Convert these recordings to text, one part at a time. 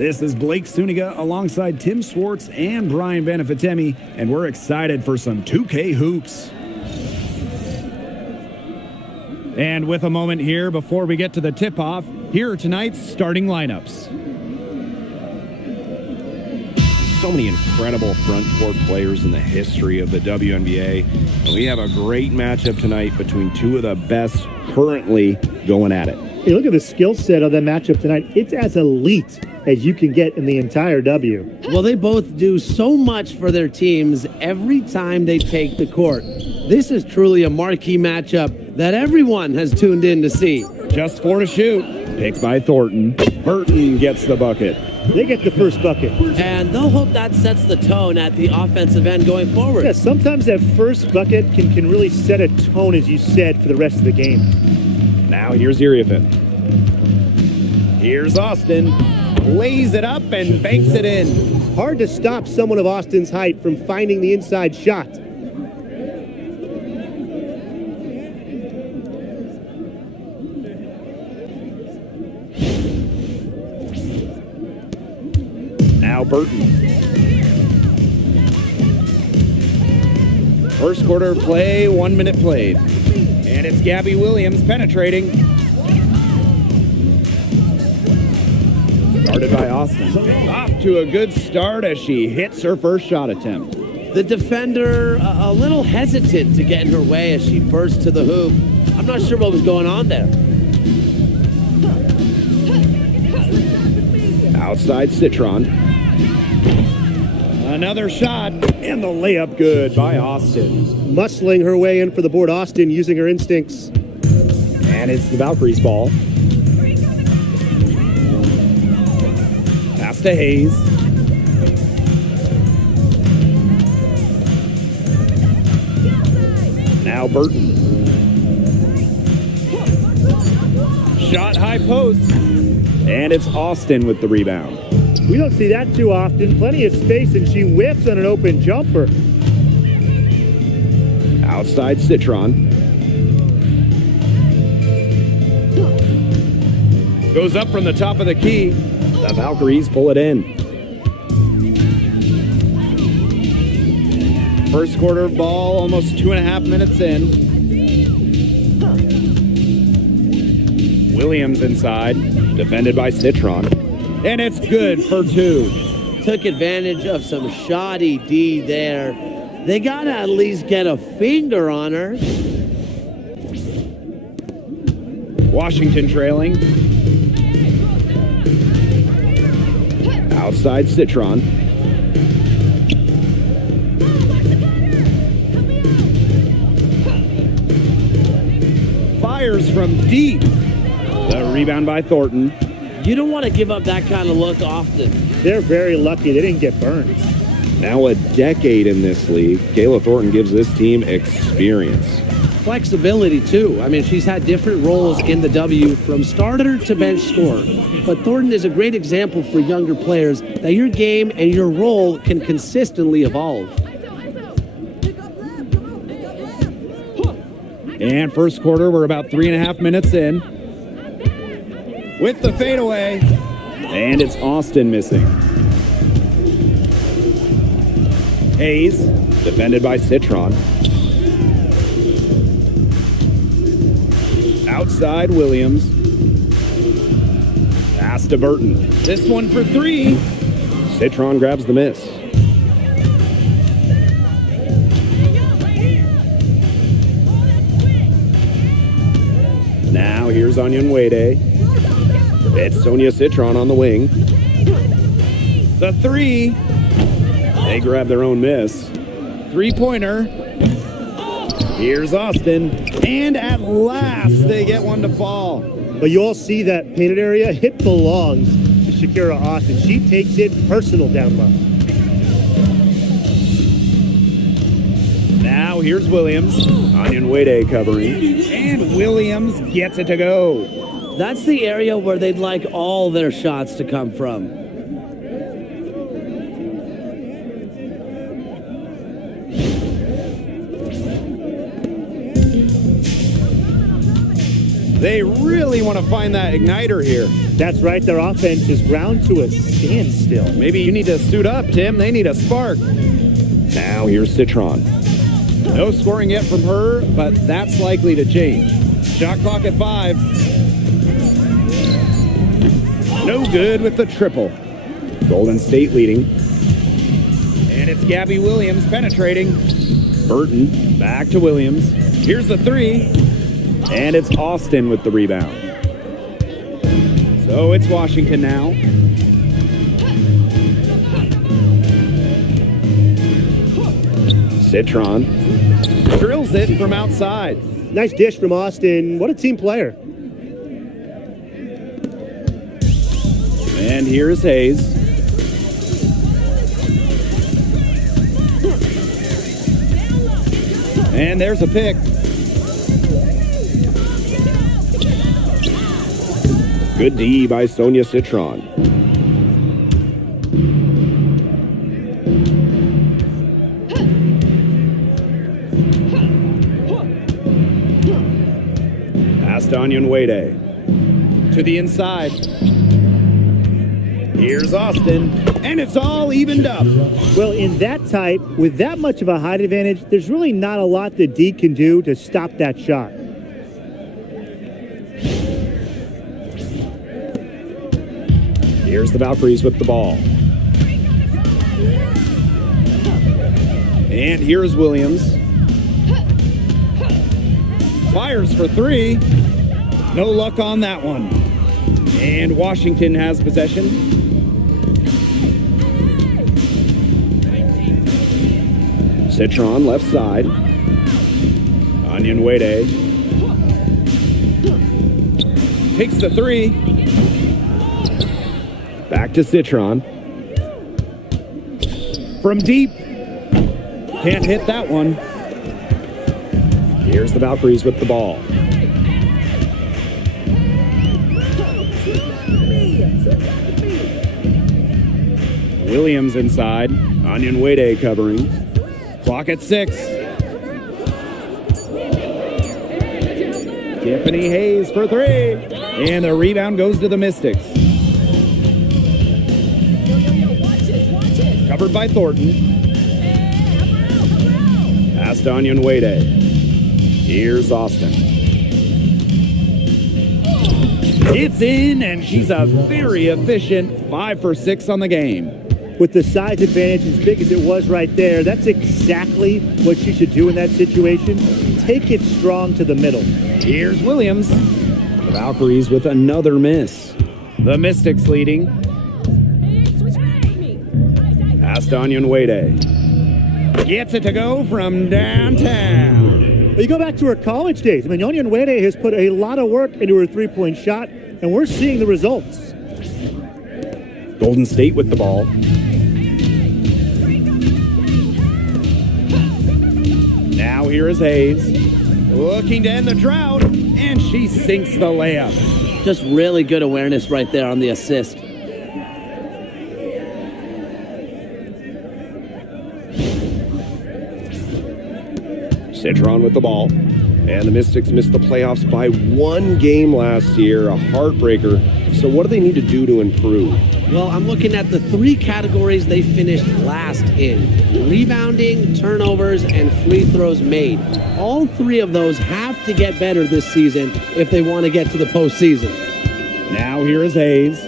This is Blake Suniga alongside Tim Swartz and Brian Benefitemi, and we're excited for some 2K hoops. And with a moment here before we get to the tip-off, here are tonight's starting lineups. So many incredible front court players in the history of the WNBA. And we have a great matchup tonight between two of the best currently going at it. Hey, look at the skill set of that matchup tonight. It's as elite as you can get in the entire W. Well, they both do so much for their teams every time they take the court. This is truly a marquee matchup that everyone has tuned in to see. Just 4 to shoot. Picked by Thornton. Burton gets the bucket. They get the first bucket. And they'll hope that sets the tone at the offensive end going forward. Yeah, sometimes that first bucket can really set a tone, as you said, for the rest of the game. Now here's Iriafin. Here's Austin. Lays it up and banks it in. Hard to stop someone of Austin's height from finding the inside shot. Now Burton. First quarter play, 1 minute played. And it's Gabby Williams penetrating. Guarded by Austin. Off to a good start as she hits her first shot attempt. The defender a little hesitant to get in her way as she burst to the hoop. I'm not sure what was going on there. Outside Citron. Another shot, and the layup good by Austin. Muscling her way in for the board, Austin using her instincts. And it's the Valkyries' ball. Pass to Hayes. Now Burton. Shot high post. And it's Austin with the rebound. We don't see that too often. Plenty of space, and she whiffs on an open jumper. Outside Citron. Goes up from the top of the key. The Valkyries pull it in. First quarter ball, almost 2.5 minutes in. Williams inside, defended by Citron. And it's good for 2. Took advantage of some shoddy D there. They got to at least get a finger on her. Washington trailing. Outside Citron. Fires from deep. The rebound by Thornton. You don't want to give up that kind of look often. They're very lucky they didn't get burned. Now a decade in this league, Kayla Thornton gives this team experience. Flexibility, too. I mean, she's had different roles in the W from starter to bench scorer. But Thornton is a great example for younger players that your game and your role can consistently evolve. And first quarter, we're about 3.5 minutes in. With the fadeaway. And it's Austin missing. Hayes, defended by Citron. Outside Williams. Pass to Burton. This one for 3. Citron grabs the miss. Now here's Onion Wade. It's Sonia Citron on the wing. The 3. They grab their own miss. 3-pointer. Here's Austin. And at last, they get one to fall. But you all see that painted area? It belongs to Shakira Austin. She takes it personal down low. Now here's Williams. Onion Wade covering. And Williams gets it to go. That's the area where they'd like all their shots to come from. They really want to find that igniter here. That's right. Their offense is ground to a standstill. Maybe you need to suit up, Tim. They need a spark. Now here's Citron. No scoring yet from her, but that's likely to change. Shot clock at 5. No good with the triple. Golden State leading. And it's Gabby Williams penetrating. Burton back to Williams. Here's the 3. And it's Austin with the rebound. So it's Washington now. Citron drills it from outside. Nice dish from Austin. What a team player. And here's Hayes. And there's a pick. Good D by Sonia Citron. Past Onion Wade. To the inside. Here's Austin. And it's all evened up. Well, in that type, with that much of a height advantage, there's really not a lot that D can do to stop that shot. Here's the Valkyries with the ball. And here's Williams. Fires for 3. No luck on that one. And Washington has possession. Citron left side. Onion Wade takes the 3. Back to Citron. From deep. Can't hit that one. Here's the Valkyries with the ball. Williams inside. Onion Wade covering. Clock at 6. Tiffany Hayes for 3. And the rebound goes to the Mystics. Covered by Thornton. Past Onion Wade. Here's Austin. It's in, and she's a very efficient 5 for 6 on the game. With the size advantage as big as it was right there, that's exactly what she should do in that situation. Take it strong to the middle. Here's Williams. The Valkyries with another miss. The Mystics leading. Past Onion Wade. Gets it to go from downtown. You go back to her college days. I mean, Onion Wade has put a lot of work into her three-point shot, and we're seeing the results. Golden State with the ball. Now here is Hayes. Looking to end the drought, and she sinks the layup. Just really good awareness right there on the assist. Citron with the ball. And the Mystics missed the playoffs by 1 game last year, a heartbreaker. So what do they need to do to improve? Well, I'm looking at the 3 categories they finished last in: rebounding, turnovers, and free throws made. All 3 of those have to get better this season if they want to get to the postseason. Now here is Hayes.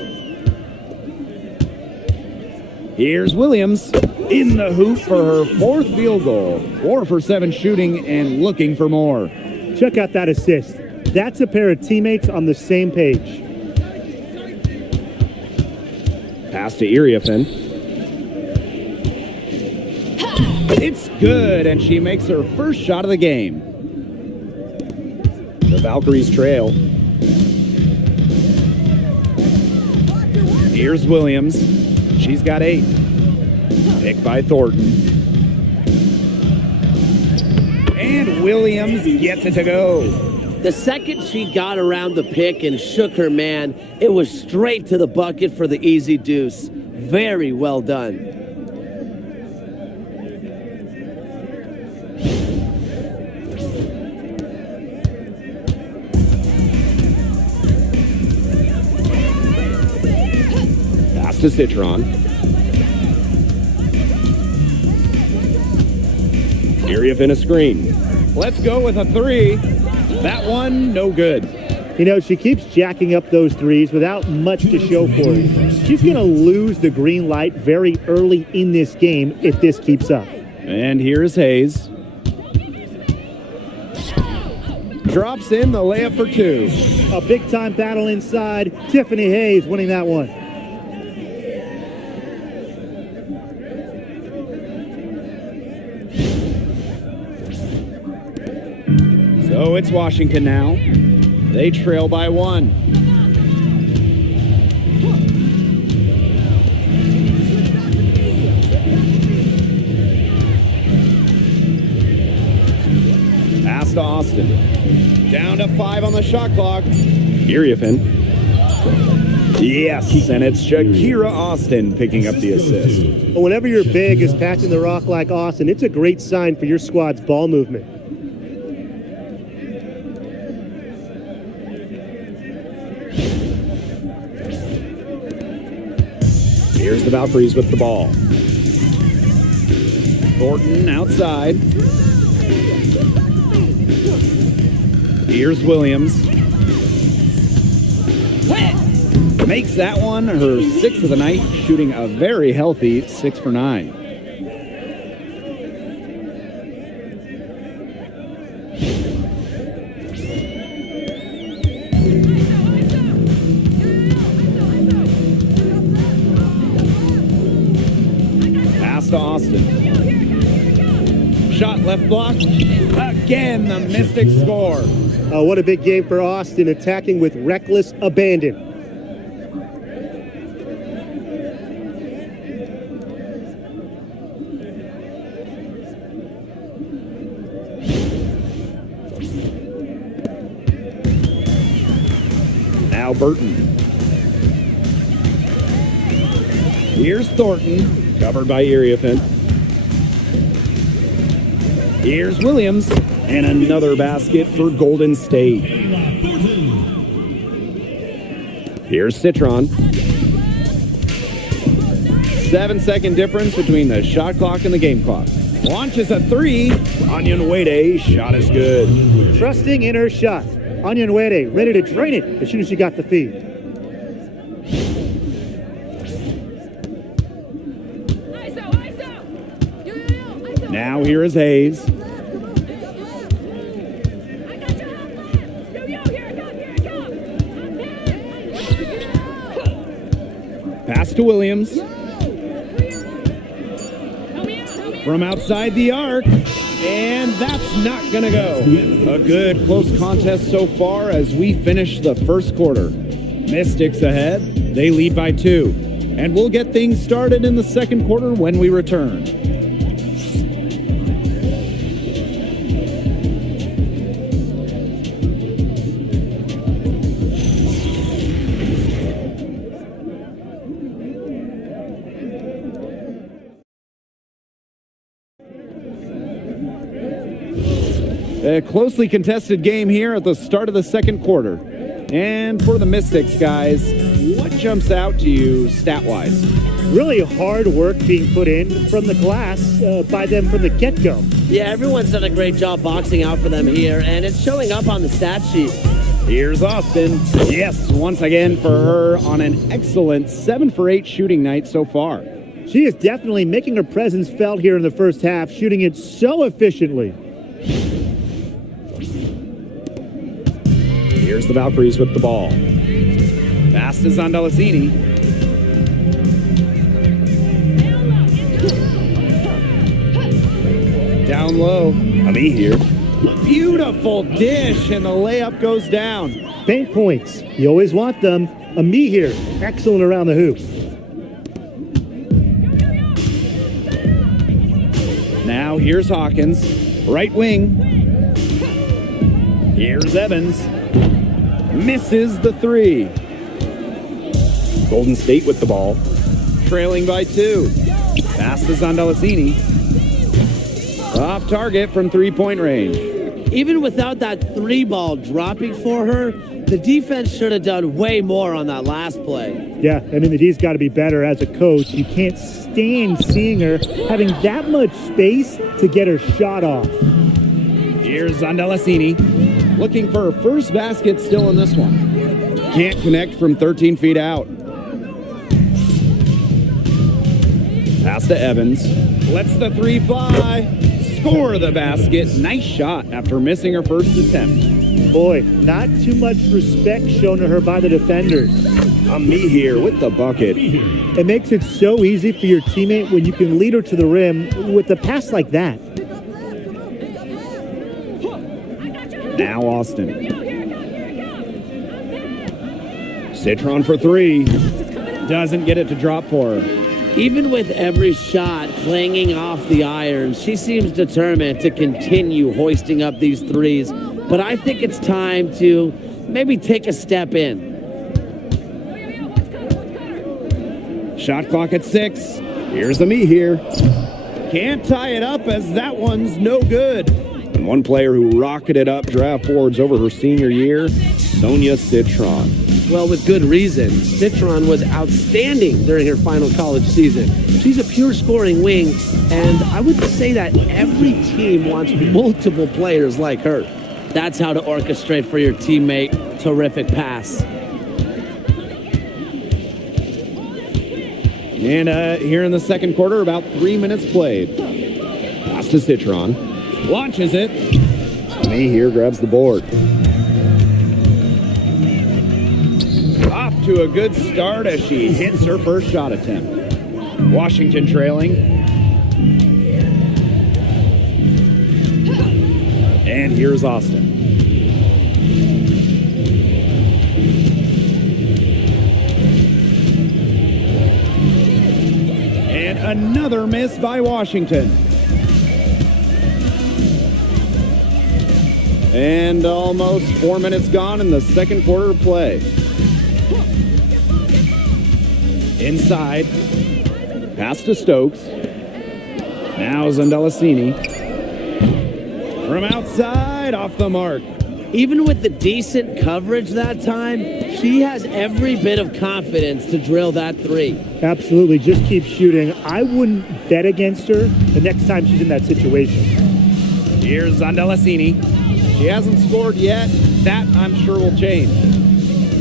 Here's Williams in the hoop for her 4th field goal. 4 for 7 shooting and looking for more. Check out that assist. That's a pair of teammates on the same page. Pass to Iriafen. It's good, and she makes her first shot of the game. The Valkyries trail. Here's Williams. She's got 8. Picked by Thornton. And Williams gets it to go. The second she got around the pick and shook her man, it was straight to the bucket for the easy deuce. Very well done. to Citron. Iriafen a screen. Let's go with a 3. That one, no good. You know, she keeps jacking up those threes without much to show for it. She's going to lose the green light very early in this game if this keeps up. And here's Hayes. Drops in the layup for 2. A big-time battle inside. Tiffany Hayes winning that one. So it's Washington now. They trail by 1. Pass to Austin. Down to 5 on the shot clock. Iriafen. Yes, and it's Shakira Austin picking up the assist. Whenever you're big is passing the rock like Austin, it's a great sign for your squad's ball movement. Here's the Valkyries with the ball. Thornton outside. Here's Williams. Makes that one her 6th of the night, shooting a very healthy 6 for 9. Pass to Austin. Shot left block. Again, the Mystics score. Oh, what a big game for Austin, attacking with reckless abandon. Now Burton. Here's Thornton, covered by Iriafen. Here's Williams, and another basket for Golden State. Here's Citron. 7-second difference between the shot clock and the game clock. Launches a 3. Onyenwere, shot is good. Trusting in her shot. Onyenwere ready to drain it as soon as she got the feed. Now here is Hayes. Pass to Williams. From outside the arc. And that's not going to go. A good close contest so far as we finish the first quarter. Mystics ahead. They lead by 2. And we'll get things started in the second quarter when we return. A closely contested game here at the start of the second quarter. And for the Mystics, guys, what jumps out to you stat-wise? Really hard work being put in from the glass by them from the get-go. Yeah, everyone's done a great job boxing out for them here, and it's showing up on the stat sheet. Here's Austin. Yes, once again for her on an excellent 7 for 8 shooting night so far. She is definitely making her presence felt here in the first half, shooting it so efficiently. Here's the Valkyries with the ball. Pass to Zondalicini. Down low. Ami here. Beautiful dish, and the layup goes down. Paint points. You always want them. Ami here. Excellent around the hoop. Now here's Hawkins. Right wing. Here's Evans. Misses the 3. Golden State with the ball. Trailing by 2. Pass to Zondalicini. Off target from 3-point range. Even without that 3 ball dropping for her, The defense should have done way more on that last play. Yeah, I mean, the D's got to be better as a coach. You can't stand seeing her having that much space to get her shot off. Here's Zondelasini looking for her first basket still in this one. Can't connect from 13 feet out. Pass to Evans. Lets the three fly. Score the basket. Nice shot after missing her first attempt. Boy, not too much respect shown to her by the defenders. Me here with the bucket. It makes it so easy for your teammate when you can lead her to the rim with a pass like that. Now Austin. Citron for three. Doesn't get it to drop for her. Even with every shot clanging off the iron, she seems determined to continue hoisting up these threes. But I think it's time to maybe take a step in. Shot clock at 6. Here's the me here. Can't tie it up as that one's no good. And one player who rocketed up draft boards over her senior year, Sonia Citron. Well, with good reason. Citron was outstanding during her final college season. She's a pure scoring wing, and I would say that every team wants multiple players like her. That's how to orchestrate for your teammate. Terrific pass. And here in the second quarter, about 3 minutes played. Pass to Citron. Launches it. Me here grabs the board. Off to a good start as she hits her first shot attempt. Washington trailing. And here's Austin. And another miss by Washington. And almost 4 minutes gone in the second quarter of play. Inside. Pass to Stokes. Now Zondelasini. From outside, off the mark. Even with the decent coverage that time, she has every bit of confidence to drill that three. Absolutely, just keep shooting. I wouldn't bet against her the next time she's in that situation. Here's Zondelasini. She hasn't scored yet. That, I'm sure, will change.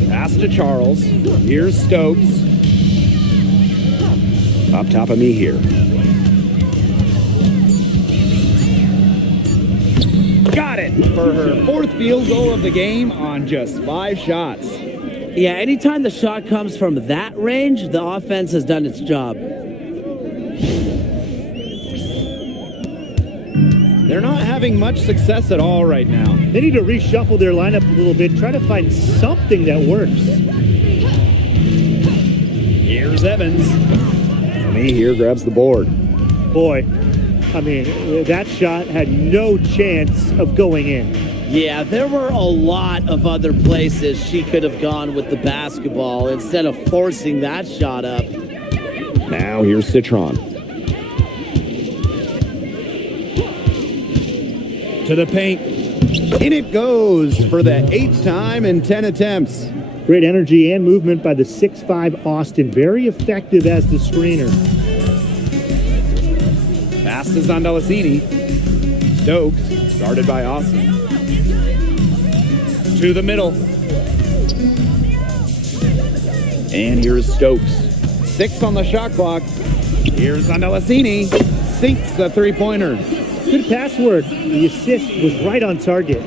Pass to Charles. Here's Stokes. Up top of me here. Got it for her fourth field goal of the game on just 5 shots. Yeah, anytime the shot comes from that range, the offense has done its job. They're not having much success at all right now. They need to reshuffle their lineup a little bit, try to find something that works. Here's Evans. Me here grabs the board. Boy, I mean, that shot had no chance of going in. Yeah, there were a lot of other places she could have gone with the basketball instead of forcing that shot up. Now here's Citron. To the paint. In it goes for the 8th time in 10 attempts. Great energy and movement by the 6'5" Austin. Very effective as the screener. Pass to Zondelasini. Stokes, guarded by Austin. To the middle. And here's Stokes. 6 on the shot clock. Here's Zondelasini. Sinks the three-pointer. Good pass work. The assist was right on target.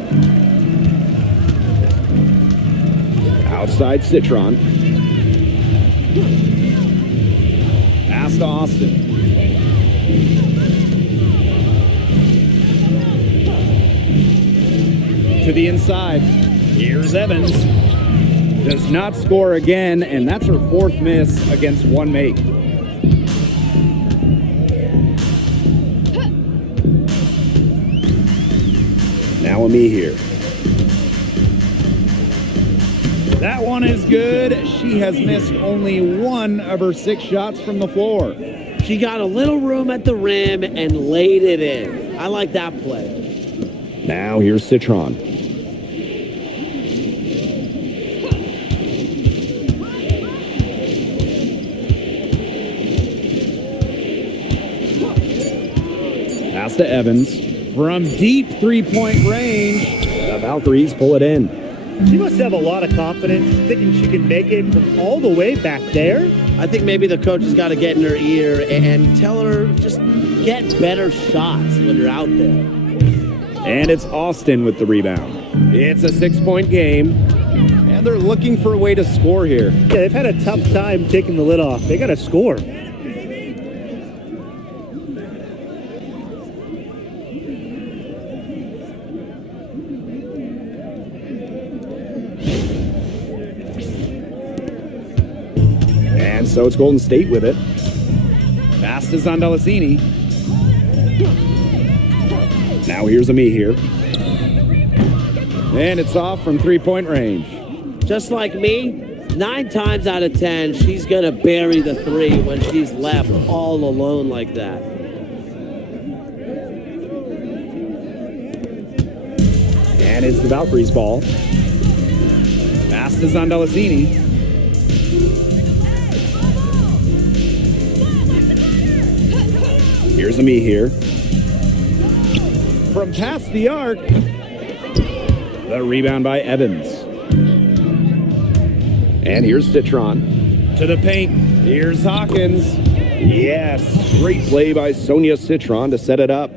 Outside Citron. Pass to Austin. To the inside. Here's Evans. Does not score again, and that's her 4th miss against one make. Now me here. That one is good. She has missed only 1 of her 6 shots from the floor. She got a little room at the rim and laid it in. I like that play. Now here's Citron. Pass to Evans. From deep three-point range, the Valkyries pull it in. She must have a lot of confidence, thinking she can make it from all the way back there. I think maybe the coach has got to get in her ear and tell her just get better shots when you're out there. And it's Austin with the rebound. It's a 6-point game, and they're looking for a way to score here. Yeah, they've had a tough time taking the lid off. They got to score. And so it's Golden State with it. Pass to Zondalacini. Now here's Ami here. And it's off from three-point range. Just like me, 9 times out of 10, she's going to bury the 3 when she's left all alone like that. And it's the Valkyries' ball. Pass to Zondalacini. Here's Ami here. From past the arc. The rebound by Evans. And here's Citron. To the paint. Here's Hawkins. Yes. Great play by Sonia Citron to set it up.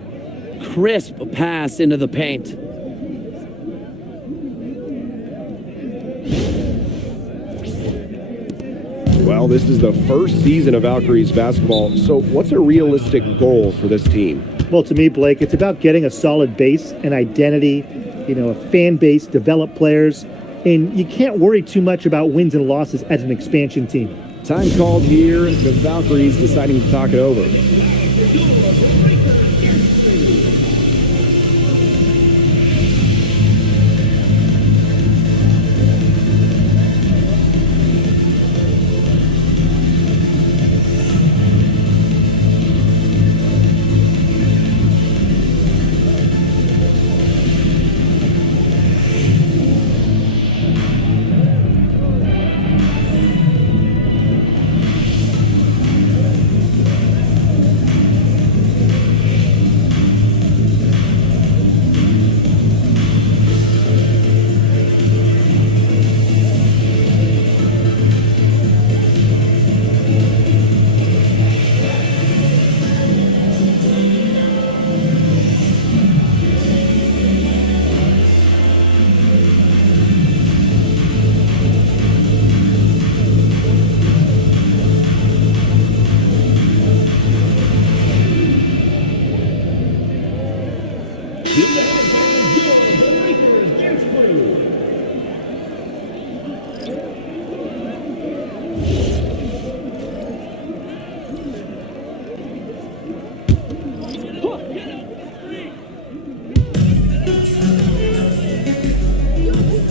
Crisp pass into the paint. Well, this is the first season of Valkyries basketball, so what's a realistic goal for this team? Well, to me, Blake, it's about getting a solid base, an identity, a fan base, develop players, and you can't worry too much about wins and losses as an expansion team. Time called here, the Valkyries deciding to talk it over.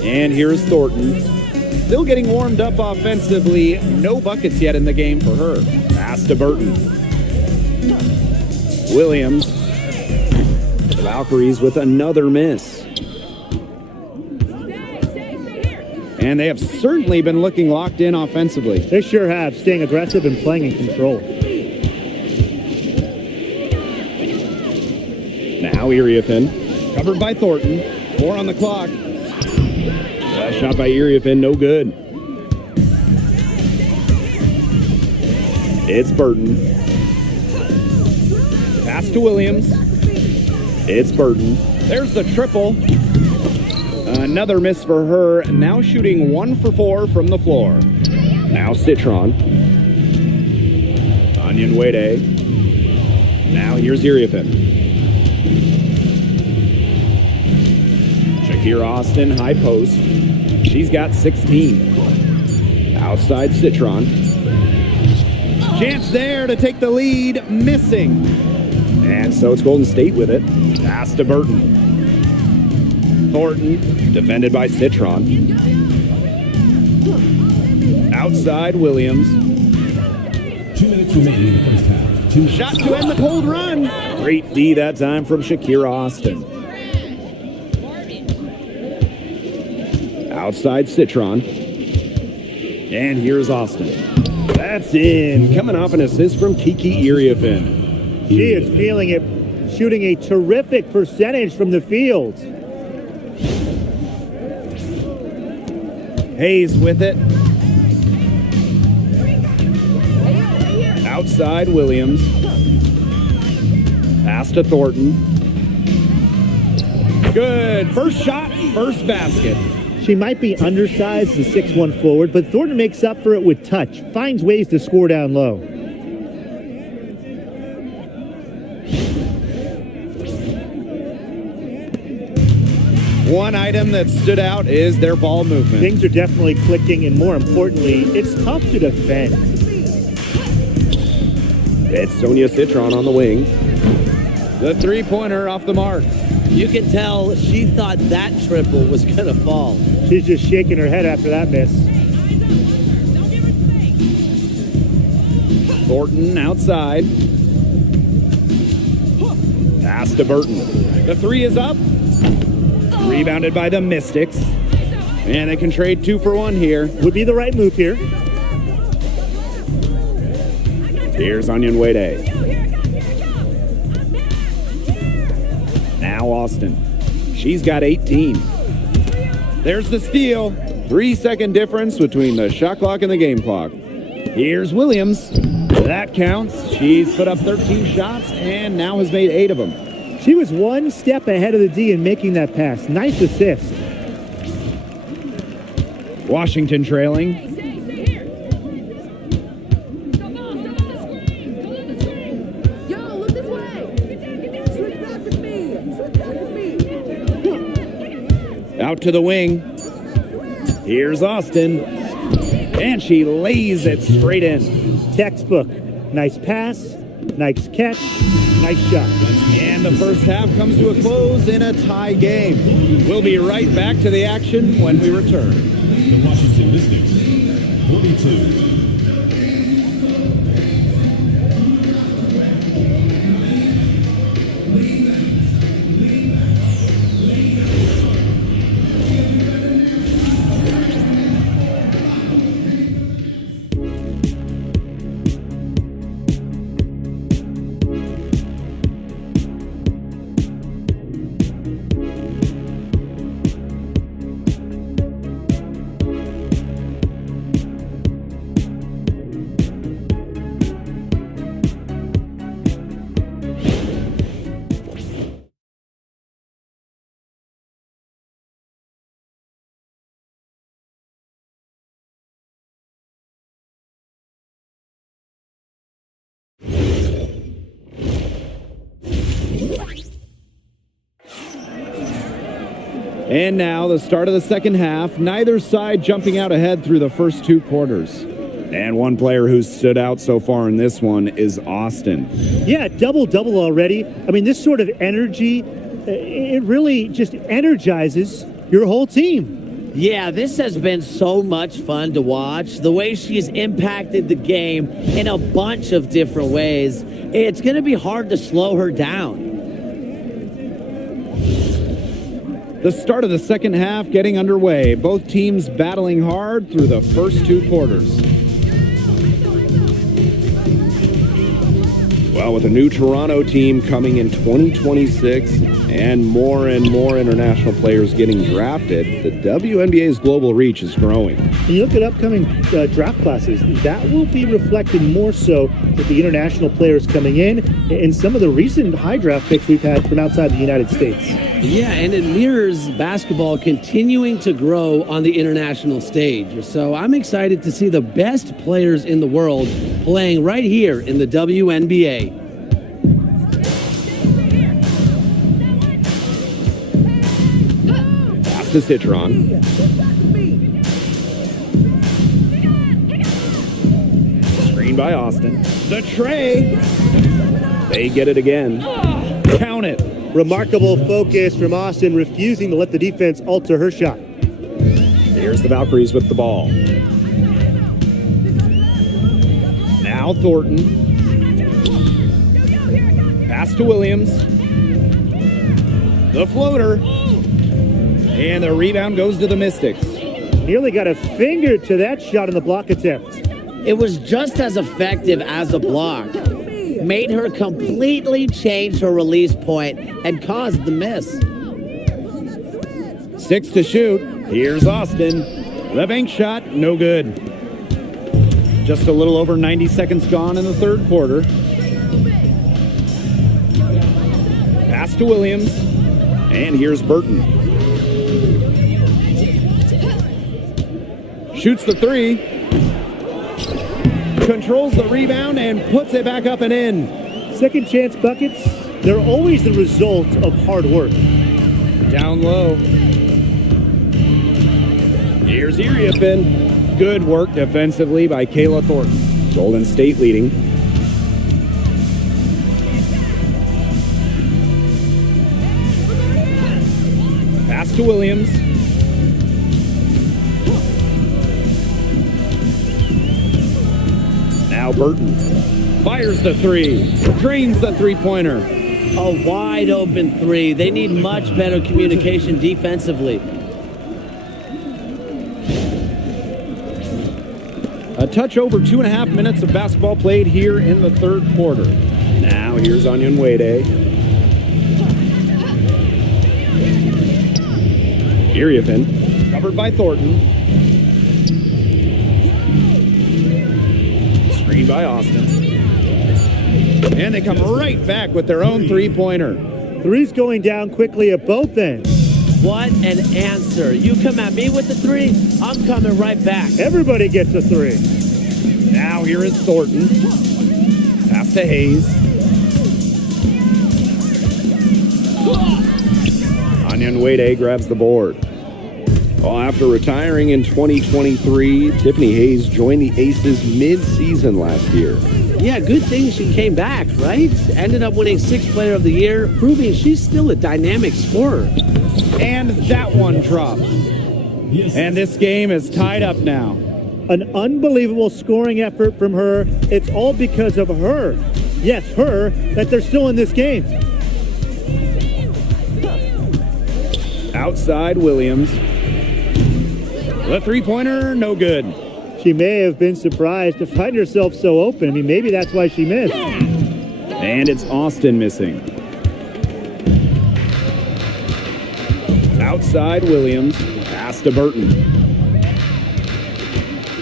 And here's Thornton. Still getting warmed up offensively. No buckets yet in the game for her. Pass to Burton. Williams. The Valkyries with another miss. And they have certainly been looking locked in offensively. They sure have, staying aggressive and playing in control. Now Iriefin, covered by Thornton. 4 on the clock. Shot by Iriefin, no good. It's Burton. Pass to Williams. It's Burton. There's the triple. Another miss for her. Now shooting 1 for 4 from the floor. Now Citron. Onyenwede. Now here's Iriefin. Shakira Austin, high post. She's got 16. Outside Citron. Chance there to take the lead. Missing. And so it's Golden State with it. Pass to Burton. Thornton, defended by Citron. Outside Williams. 2 minutes remaining in the first half. Shot to end the cold run. Great D that time from Shakira Austin. Outside Citron. And here's Austin. That's in. Coming off an assist from Kiki Iriefin. She is feeling it shooting a terrific percentage from the field. Hayes with it. Outside Williams. Pass to Thornton. Good. First shot, first basket. She might be undersized as a 6'1" forward, but Thornton makes up for it with touch, finds ways to score down low. One item that stood out is their ball movement. Things are definitely clicking, and more importantly, it's tough to defend. It's Sonia Citron on the wing. The three-pointer off the mark. You can tell she thought that triple was going to fall. She's just shaking her head after that miss. Thornton outside. Pass to Burton. The three is up. Rebounded by the Mystics. And they can trade 2 for 1 here. Would be the right move here. Here's Onyenwere. Now Austin. She's got 18. There's the steal. 3-second difference between the shot clock and the game clock. Here's Williams. That counts. She's put up 13 shots and now has made 8 of them. She was one step ahead of the D in making that pass. Nice assist. Washington trailing. Out to the wing. Here's Austin. And she lays it straight in. Textbook. Nice pass, nice catch, nice shot. And the first half comes to a close in a tie game. We'll be right back to the action when we return. The Washington Mystics, 42. And now the start of the second half. Neither side jumping out ahead through the first 2 quarters. And one player who's stood out so far in this one is Austin. Yeah, double-double already. I mean, this sort of energy, it really just energizes your whole team. Yeah, this has been so much fun to watch. The way she's impacted the game in a bunch of different ways. It's going to be hard to slow her down. The start of the second half getting underway. Both teams battling hard through the first 2 quarters. Well, with a new Toronto team coming in 2026 and more international players getting drafted, the WNBA's global reach is growing. And you look at upcoming draft classes, that will be reflected more so with the international players coming in and some of the recent high draft picks we've had from outside the United States. Yeah, and it mirrors basketball continuing to grow on the international stage. So I'm excited to see the best players in the world playing right here in the WNBA. Pass to Citron. Screen by Austin. The tray. They get it again. Count it. Remarkable focus from Austin, refusing to let the defense alter her shot. Here's the Valkyries with the ball. Now Thornton. Pass to Williams. The floater. And the rebound goes to the Mystics. Nearly got a finger to that shot in the block attempt. It was just as effective as a block. made her completely change her release point and caused the miss. 6 to shoot. Here's Austin. The bank shot, no good. Just a little over 90 seconds gone in the third quarter. Pass to Williams. And here's Burton. Shoots the three. Controls the rebound and puts it back up and in. Second chance buckets, they're always the result of hard work. Down low. Here's Iriefin. Good work defensively by Kayla Thornton. Golden State leading. Pass to Williams. Now Burton fires the three, drains the three-pointer. A wide open three. They need much better communication defensively. A touch over 2.5 minutes of basketball played here in the third quarter. Now here's Onion Wade. Iriefin, covered by Thornton. Screen by Austin. And they come right back with their own three-pointer. Three's going down quickly at both ends. What an answer. You come at me with the three, I'm coming right back. Everybody gets a three. Now here is Thornton. Pass to Hayes. Onion Wade grabs the board. Well, after retiring in 2023, Tiffany Hayes joined the Aces mid-season last year. Yeah, good thing she came back, right? Ended up winning 6th Player of the Year, proving she's still a dynamic scorer. And that one drops. And this game is tied up now. An unbelievable scoring effort from her. It's all because of her. Yes, her, that they're still in this game. Outside Williams. The three-pointer, no good. She may have been surprised to find herself so open. I mean, maybe that's why she missed. And it's Austin missing. Outside Williams. Pass to Burton.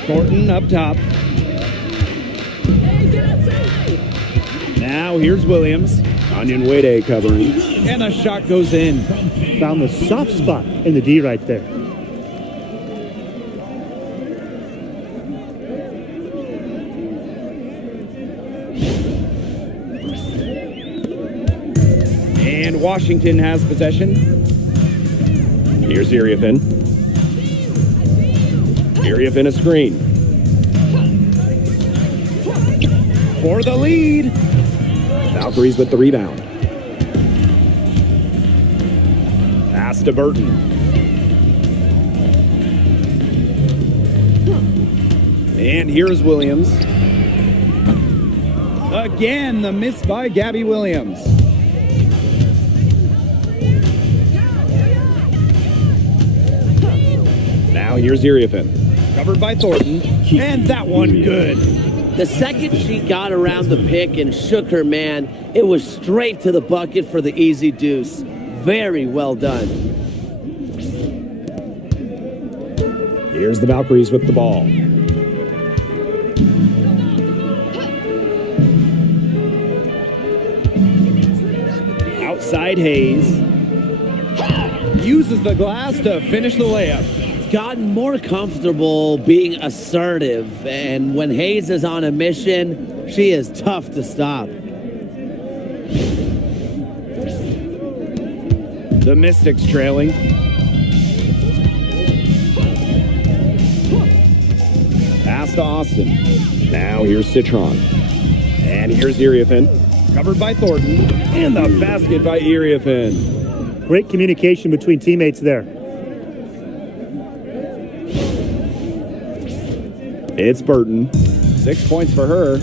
Thornton up top. Now here's Williams. Onion Wade covering. And the shot goes in. Found the soft spot in the D right there. And Washington has possession. Here's Iriefin. Iriefin a screen. For the lead. Valkyries with the rebound. Pass to Burton. And here's Williams. Again, the miss by Gabby Williams. Now here's Iriefin. Covered by Thornton. And that one good. The second she got around the pick and shook her man, it was straight to the bucket for the easy deuce. Very well done. Here's the Valkyries with the ball. Outside Hayes. Uses the glass to finish the layup. Gotten more comfortable being assertive, and when Hayes is on a mission, she is tough to stop. The Mystics trailing. Pass to Austin. Now here's Citron. And here's Iriefin. Covered by Thornton. And the basket by Iriefin. Great communication between teammates there. It's Burton. 6 points for her.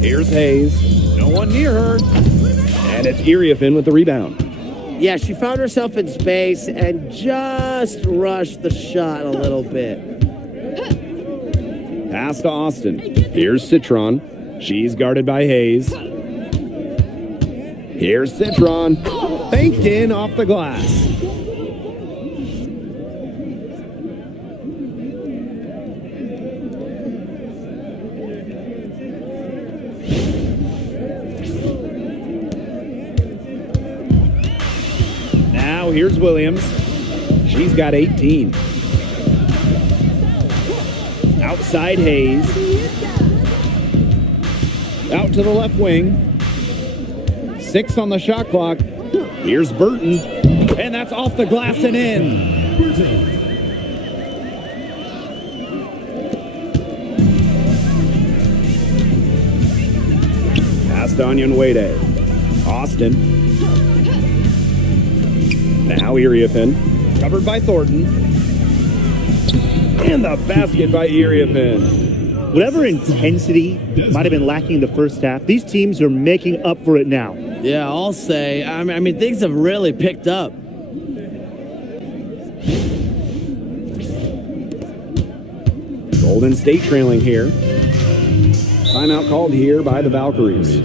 Here's Hayes. No one near her. And it's Iriefin with the rebound. Yeah, she found herself in space and just rushed the shot a little bit. Pass to Austin. Here's Citron. She's guarded by Hayes. Here's Citron. Banked in off the glass. Now here's Williams. She's got 18. Outside Hayes. Out to the left wing. 6 on the shot clock. Here's Burton. And that's off the glass and in. Pass to Onyenwere. Austin. Now Iriefin. Covered by Thornton. And the basket by Iriefin. Whatever intensity might have been lacking in the first half, these teams are making up for it now. Yeah, I'll say. I mean, things have really picked up. Golden State trailing here. Timeout called here by the Valkyries.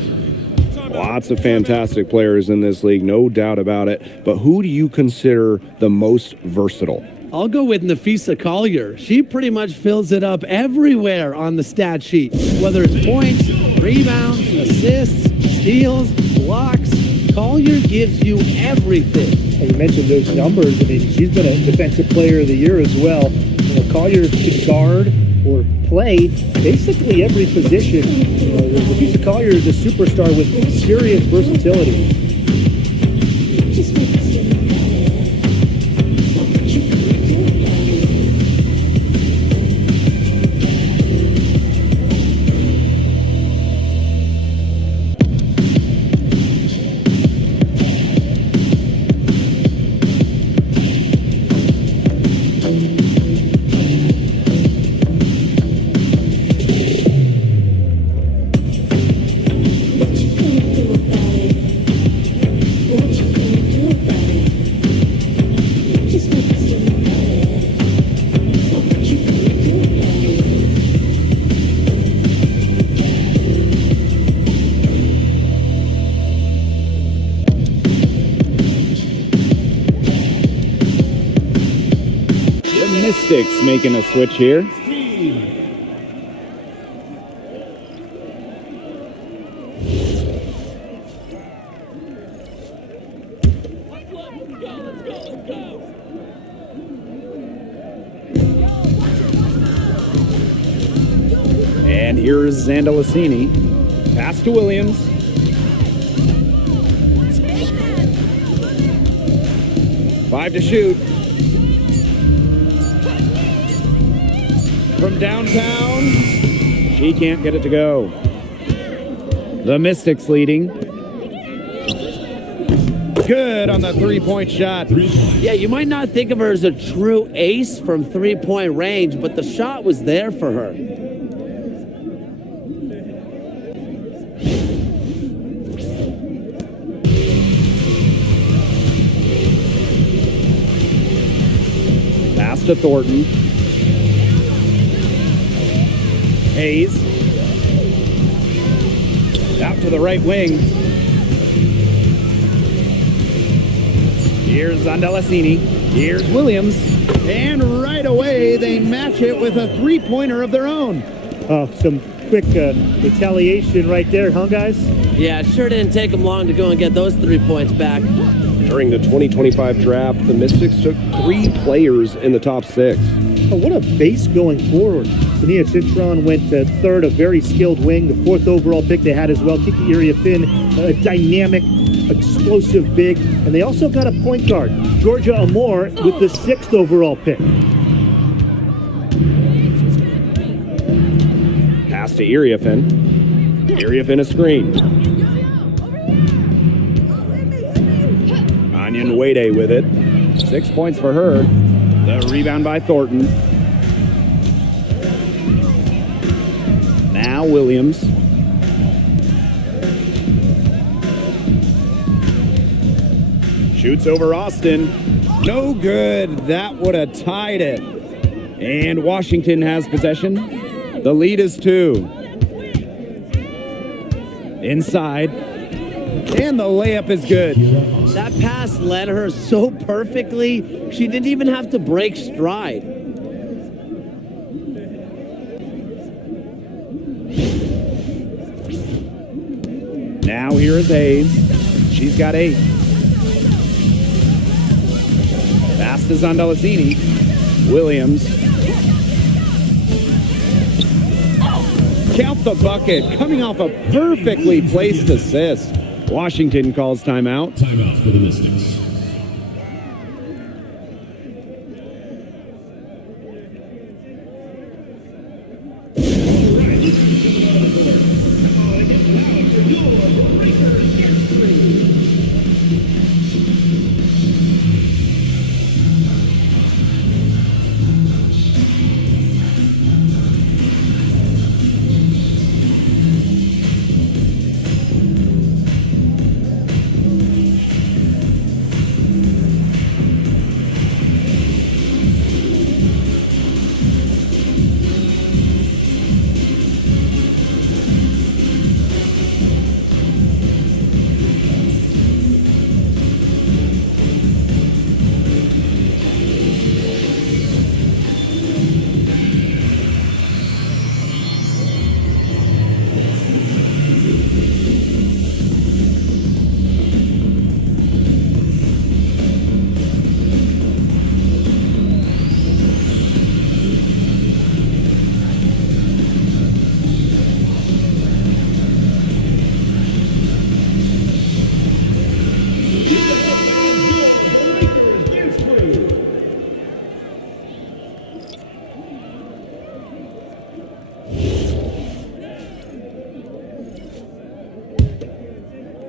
Lots of fantastic players in this league, no doubt about it. But who do you consider the most versatile? I'll go with Nafisa Collier. She pretty much fills it up everywhere on the stat sheet, whether it's points, rebounds, assists, steals, blocks. Collier gives you everything. You mentioned those numbers. I mean, she's been a Defensive Player of the Year as well. You know, Collier can guard or play basically every position. You know, Nafisa Collier is a superstar with serious versatility. Mystics making a switch here. And here's Zandalasini. Pass to Williams. Five to shoot. From downtown, she can't get it to go. The Mystics leading. Good on the three-point shot. Yeah, you might not think of her as a true ace from three-point range, but the shot was there for her. Pass to Thornton. Hayes. Out to the right wing. Here's Zandalasini. Here's Williams. And right away, they match it with a three-pointer of their own. Oh, some quick retaliation right there, huh, guys? Yeah, it sure didn't take them long to go and get those 3 points back. During the 2025 draft, the Mystics took 3 players in the top 6. Oh, what a base going forward. Tania Citron went third, a very skilled wing, the 4th overall pick they had as well. Kiki Iriefin, a dynamic, explosive big. And they also got a point guard, Georgia Amore, with the 6th overall pick. Pass to Iriefin. Iriefin a screen. Onyenwere with it. 6 points for her. The rebound by Thornton. Now Williams. Shoots over Austin. No good. That would have tied it. And Washington has possession. The lead is 2. Inside. And the layup is good. That pass led her so perfectly, she didn't even have to break stride. Now here is Hayes. She's got 8. Pass is on Delasini. Williams. Count the bucket, coming off a perfectly placed assist. Washington calls timeout. Timeout for the Mystics.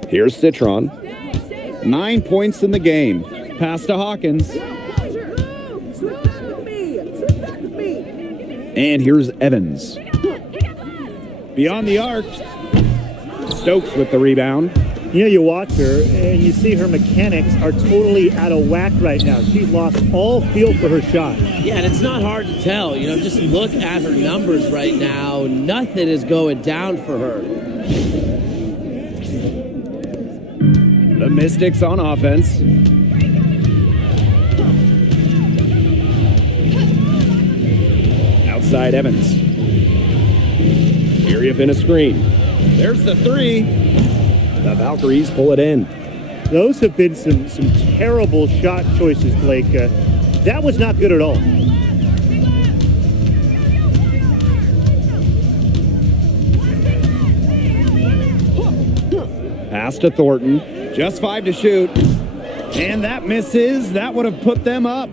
Here's Citron. 9 points in the game. Pass to Hawkins. And here's Evans. Beyond the arc. Stokes with the rebound. You know, you watch her and you see her mechanics are totally out of whack right now. She's lost all feel for her shot. Yeah, and it's not hard to tell. You know, just look at her numbers right now. Nothing is going down for her. The Mystics on offense. Outside Evans. Area in a screen. There's the 3. The Valkyries pull it in. Those have been some terrible shot choices, Blake. That was not good at all. Pass to Thornton. Just 5 to shoot. And that misses. That would have put them up.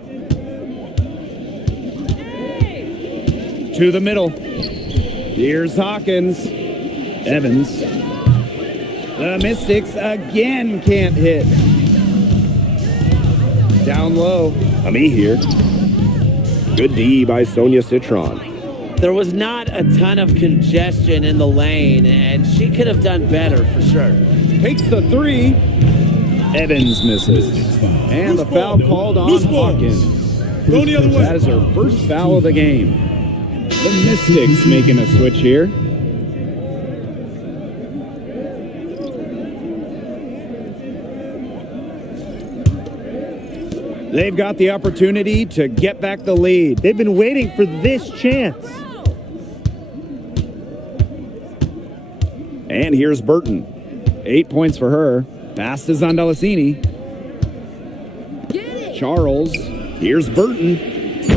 To the middle. Here's Hawkins. Evans. The Mystics again can't hit. Down low. Ami here. Good D by Sonia Citron. There was not a ton of congestion in the lane, and she could have done better for sure. Takes the 3. Evans misses. And the foul called on Hawkins. Go the other way. That is her first foul of the game. The Mystics making a switch here. They've got the opportunity to get back the lead. They've been waiting for this chance. And here's Burton. 8 points for her. Pass is on Delasini. Charles. Here's Burton.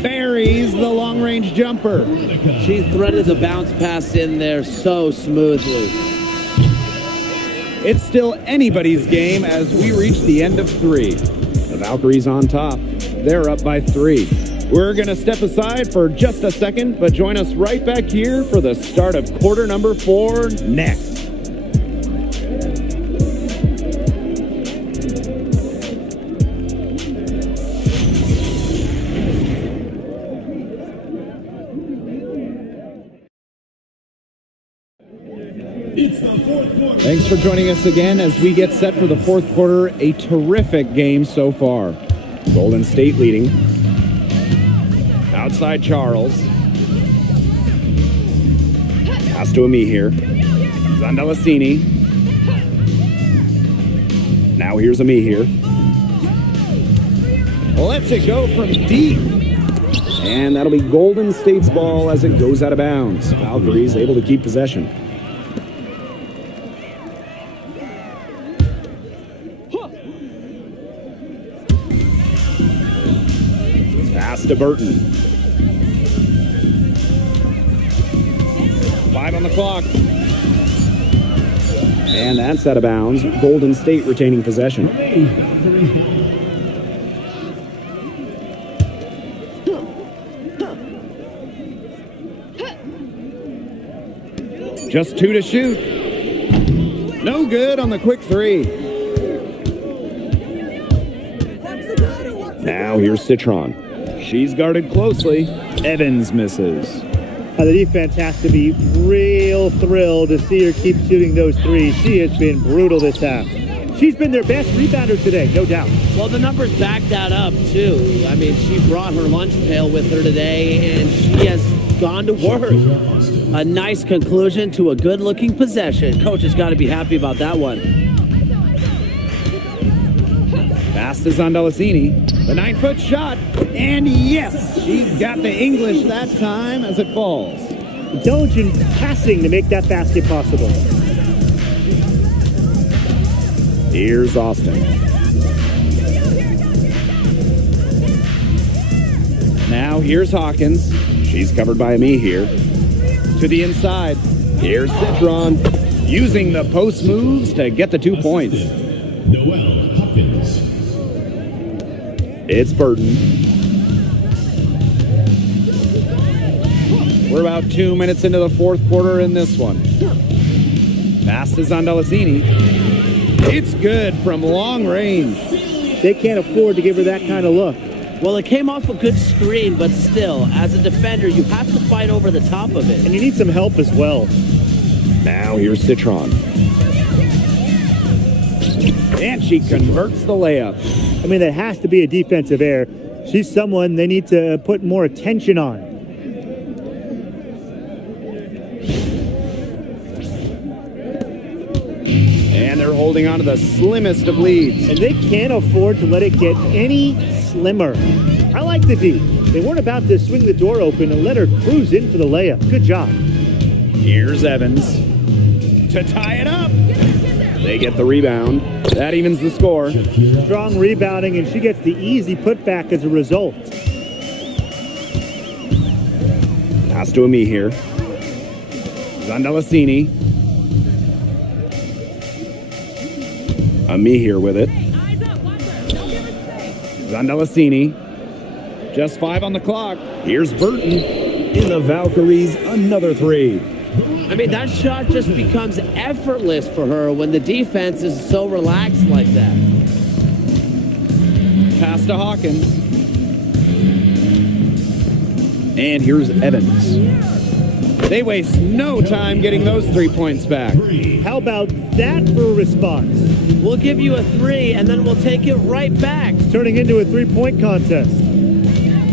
Buries the long-range jumper. She threaded the bounce pass in there so smoothly. It's still anybody's game as we reach the end of 3. The Valkyries on top. They're up by 3. We're going to step aside for just a second, but join us right back here for the start of quarter number 4 next. Thanks for joining us again as we get set for the 4th quarter. A terrific game so far. Golden State leading. Outside Charles. Pass to Ami here. Zandalasini. Now here's Ami here. Lets it go from deep. And that'll be Golden State's ball as it goes out of bounds. Valkyries able to keep possession. Pass to Burton. 5 on the clock. And that's out of bounds. Golden State retaining possession. Just 2 to shoot. No good on the quick 3. Now here's Citron. She's guarded closely. Evans misses. The defense has to be real thrilled to see her keep shooting those threes. She has been brutal this half. She's been their best rebounder today, no doubt. Well, the numbers back that up, too. I mean, she brought her lunch pail with her today, and she has gone to work. A nice conclusion to a good-looking possession. Coach has got to be happy about that one. Pass to Zandalasini. The 9-foot shot. And yes, she's got the English that time as it falls. Intelligent passing to make that basket possible. Here's Austin. Now here's Hawkins. She's covered by Ami here. To the inside. Here's Citron. Using the post moves to get the 2 points. Hawkins. It's Burton. We're about 2 minutes into the fourth quarter in this one. Pass to Zandalasini. It's good from long range. They can't afford to give her that kind of look. Well, it came off a good screen, but still, as a defender, you have to fight over the top of it. And you need some help as well. Now here's Citron. And she converts the layup. I mean, that has to be a defensive error. She's someone they need to put more attention on. And they're holding on to the slimmest of leads. And they can't afford to let it get any slimmer. I like the D. They weren't about to swing the door open and let her cruise in for the layup. Good job. Here's Evans to tie it up. They get the rebound. That evens the score. Strong rebounding, and she gets the easy putback as a result. Pass to Ami here. Zandalasini. Ami here with it. Zandalasini. Just 5 on the clock. Here's Burton. In the Valkyries, another 3. I mean, that shot just becomes effortless for her when the defense is so relaxed like that. Pass to Hawkins. And here's Evans. They waste no time getting those 3 points back. How about that for a response? We'll give you a 3, and then we'll take it right back. It's turning into a three-point contest.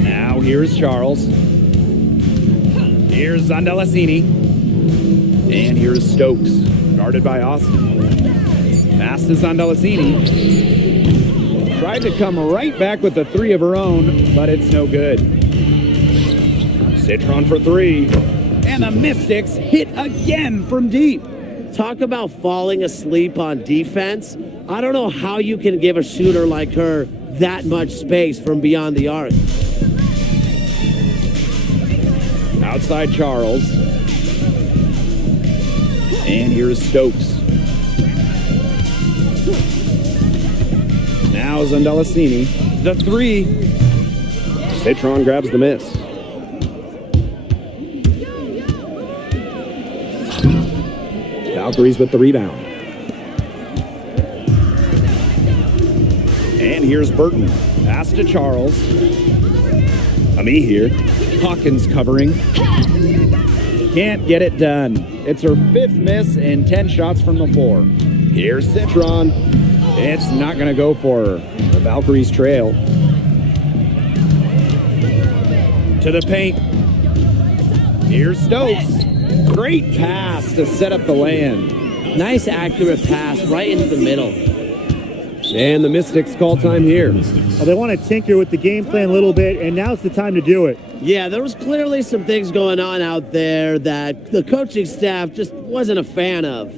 Now here's Charles. Here's Zandalasini. And here's Stokes, guarded by Austin. Pass to Zandalasini. Tried to come right back with the 3 of her own, but it's no good. Citron for 3. And the Mystics hit again from deep. Talk about falling asleep on defense. I don't know how you can give a shooter like her that much space from beyond the arc. Outside Charles. And here's Stokes. Now Zandalasini. The 3. Citron grabs the miss. Valkyries with the rebound. And here's Burton. Pass to Charles. Ami here. Hawkins covering. Can't get it done. It's her 5th miss and 10 shots from the floor. Here's Citron. It's not going to go for her. The Valkyries trail. To the paint. Here's Stokes. Great pass to set up the land. Nice accurate pass right into the middle. And the Mystics call time here. Well, they want to tinker with the game plan a little bit, and now's the time to do it. Yeah, there was clearly some things going on out there that the coaching staff just wasn't a fan of.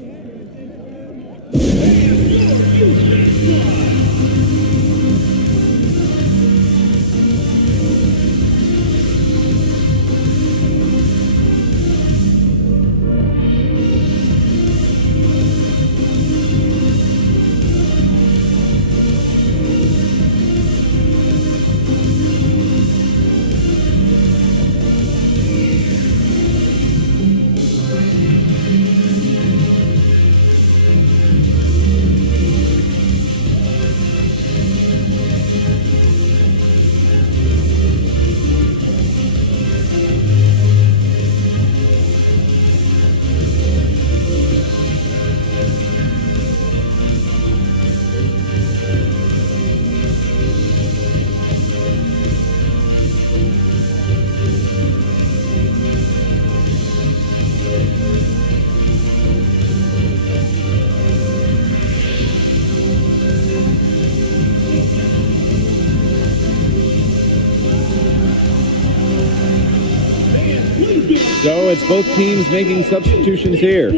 So it's both teams making substitutions here.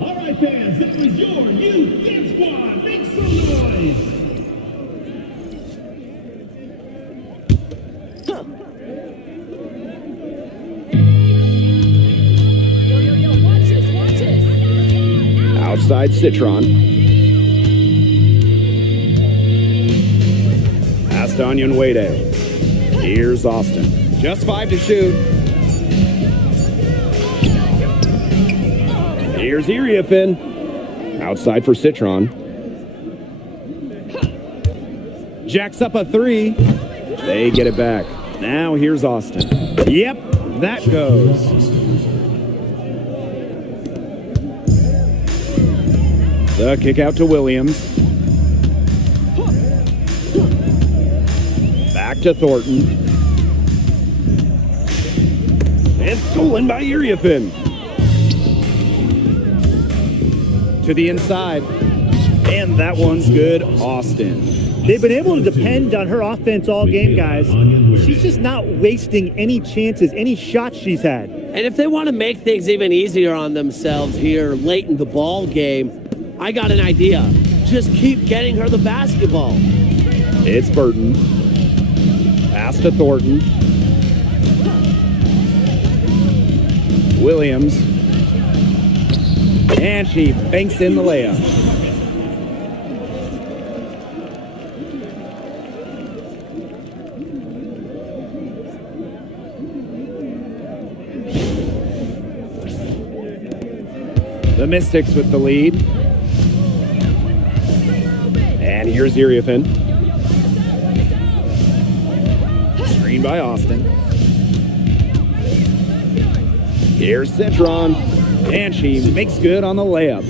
All right, fans, that was your youth dance squad. Make some noise. Outside Citron. Past Onion Wade. Here's Austin. Just 5 to shoot. Here's Iriafin. Outside for Citron. Jacks up a 3. They get it back. Now here's Austin. Yep, that goes. The kick out to Williams. Back to Thornton. And stolen by Iriafin. To the inside. And that one's good, Austin. They've been able to depend on her offense all game, guys. She's just not wasting any chances, any shots she's had. And if they want to make things even easier on themselves here late in the ball game, I got an idea. Just keep getting her the basketball. It's Burton. Pass to Thornton. Williams. And she banks in the layup. The Mystics with the lead. And here's Iriafin. Screen by Austin. Here's Citron. And she makes good on the layup.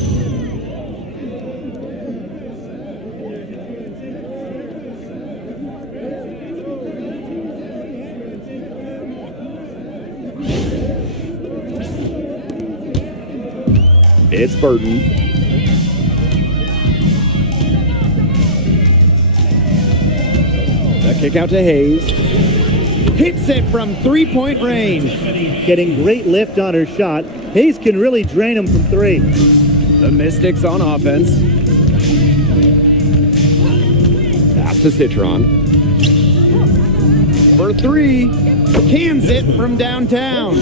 It's Burton. The kick out to Hayes. Hits it from three-point range. Getting great lift on her shot. Hayes can really drain him from 3. The Mystics on offense. Pass to Citron. For 3. Cans it from downtown.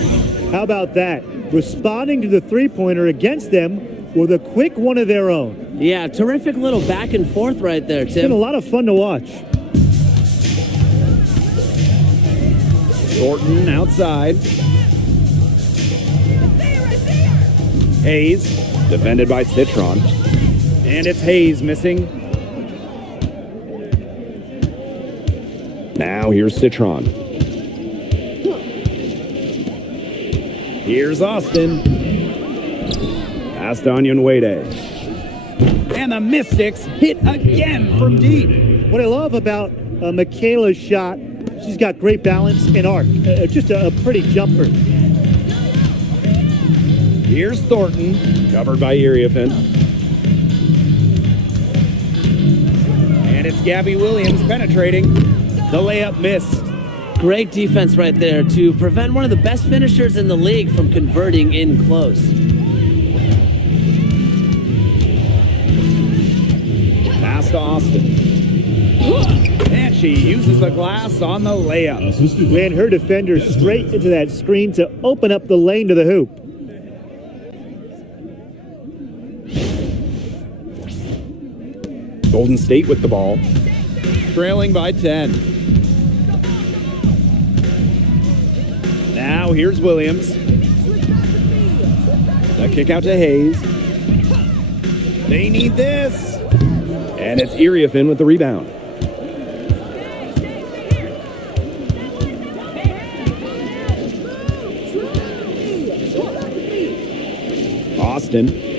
How about that? Responding to the three-pointer against them with a quick one of their own. Yeah, terrific little back and forth right there, It's been a Tim. lot of fun to watch. Thornton outside. Hayes, defended by Citron. And it's Hayes missing. Now here's Citron. Here's Austin. Past Onion Wade. And the Mystics hit again from deep. What I love about Michaela's shot, she's got great balance and arc. Just a pretty jumper. Here's Thornton, covered by Iriafin. And it's Gabby Williams penetrating. The layup missed. Great defense right there to prevent one of the best finishers in the league from converting in close. Pass to Austin. And she uses the glass on the layup. Ran her defender straight into that screen to open up the lane to the hoop. Golden State with the ball. Trailing by 10. Now here's Williams. The kick out to Hayes. They need this. And it's Iriafin with the rebound. Austin.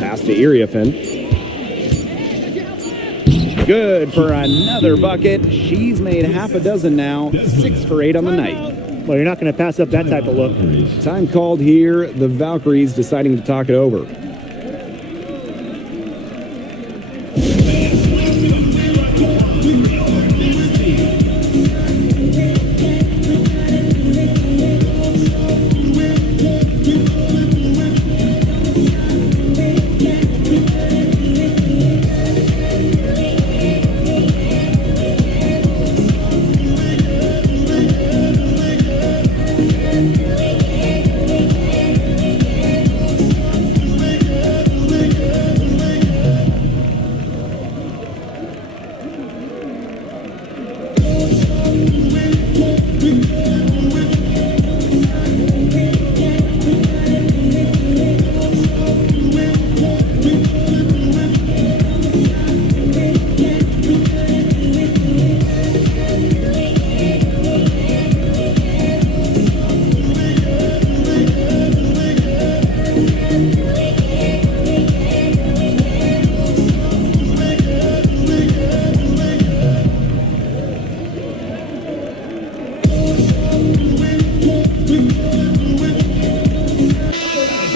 Pass to Iriafin. Good for another bucket. She's made half a dozen now. 6 for 8 on the night. Well, you're not going to pass up that type of look. Time called here. The Valkyries deciding to talk it over.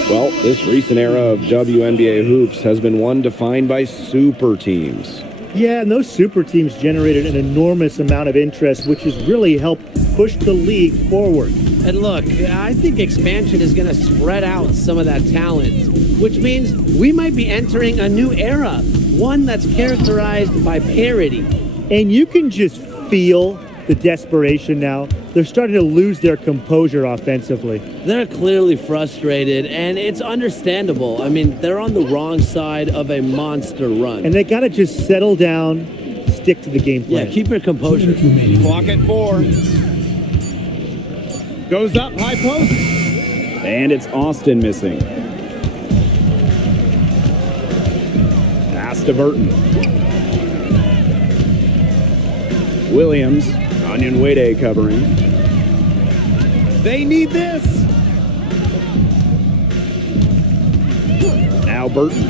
Well, this recent era of WNBA hoops has been one defined by super teams. Yeah, and those super teams generated an enormous amount of interest, which has really helped push the league forward. And look, I think expansion is going to spread out some of that talent, which means we might be entering a new era, one that's characterized by parity. And you can just feel the desperation now. They're starting to lose their composure offensively. They're clearly frustrated, and it's understandable. I mean, they're on the wrong side of a monster run. And they got to just settle down, stick to the game plan. Yeah, keep your composure. Clock at 4. Goes up, high post. And it's Austin missing. Pass to Burton. Williams, Onyenwede covering. They need this. Now Burton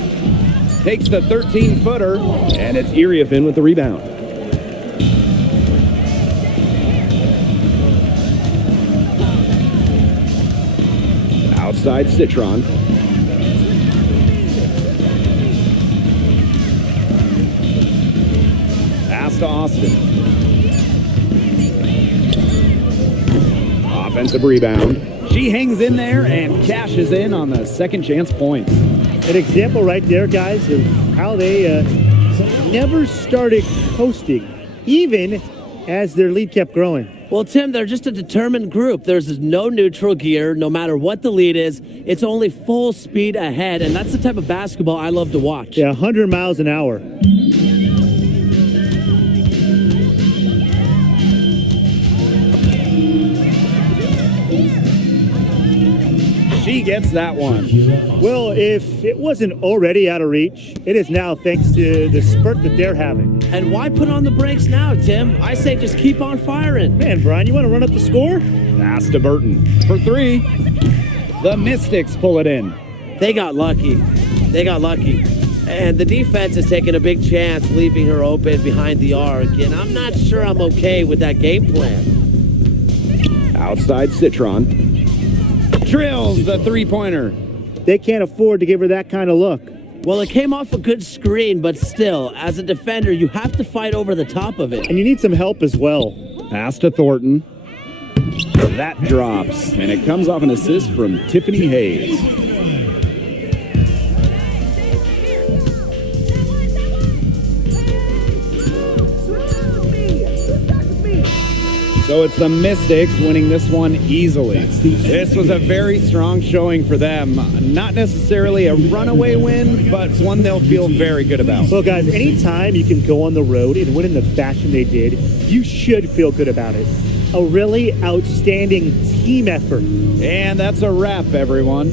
takes the 13-footer, and it's Iriafin with the rebound. Outside Citron. Pass to Austin. Offensive rebound. She hangs in there and cashes in on the second chance points. An example right there, guys, of how they never started coasting, even as their lead kept growing. Well, Tim, they're just a determined group. There's no neutral gear, no matter what the lead is. It's only full speed ahead, and that's the type of basketball I love to watch. Yeah, 100 miles an hour. She gets that one. Well, if it wasn't already out of reach, it is now thanks to the spurt that they're having. And why put on the brakes now, Tim? I say just keep on firing. Man, Brian, you want to run up the score? Pass to Burton for 3. The Mystics pull it in. They got lucky. They got lucky. And the defense is taking a big chance, leaving her open behind the arc. And I'm not sure I'm okay with that game plan. Outside Citron. Drills the three-pointer. They can't afford to give her that kind of look. Well, it came off a good screen, but still, as a defender, you have to fight over the top of it. And you need some help as well. Pass to Thornton. That drops, and it comes off an assist from Tiffany Hayes. So it's the Mystics winning this one easily. This was a very strong showing for them. Not necessarily a runaway win, but one they'll feel very good about. Well, guys, anytime you can go on the road and win in the fashion they did, you should feel good about it. A really outstanding team effort. And that's a wrap, everyone.